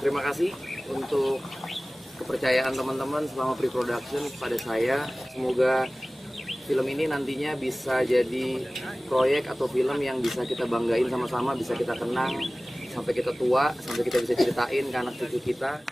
Terima kasih untuk kepercayaan teman-teman selama pre-production pada saya. Semoga film ini nantinya bisa jadi proyek atau film yang bisa kita banggain sama-sama, bisa kita kenang sampai kita tua, sampai kita bisa ceritain ke anak cucu kita.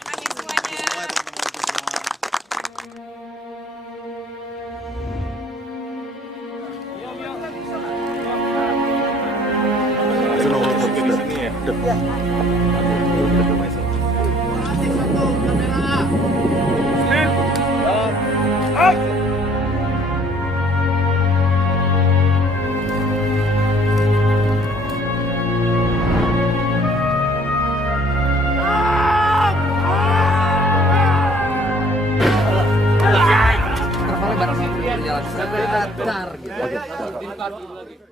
Barang-barang berjalan sebentar gitu.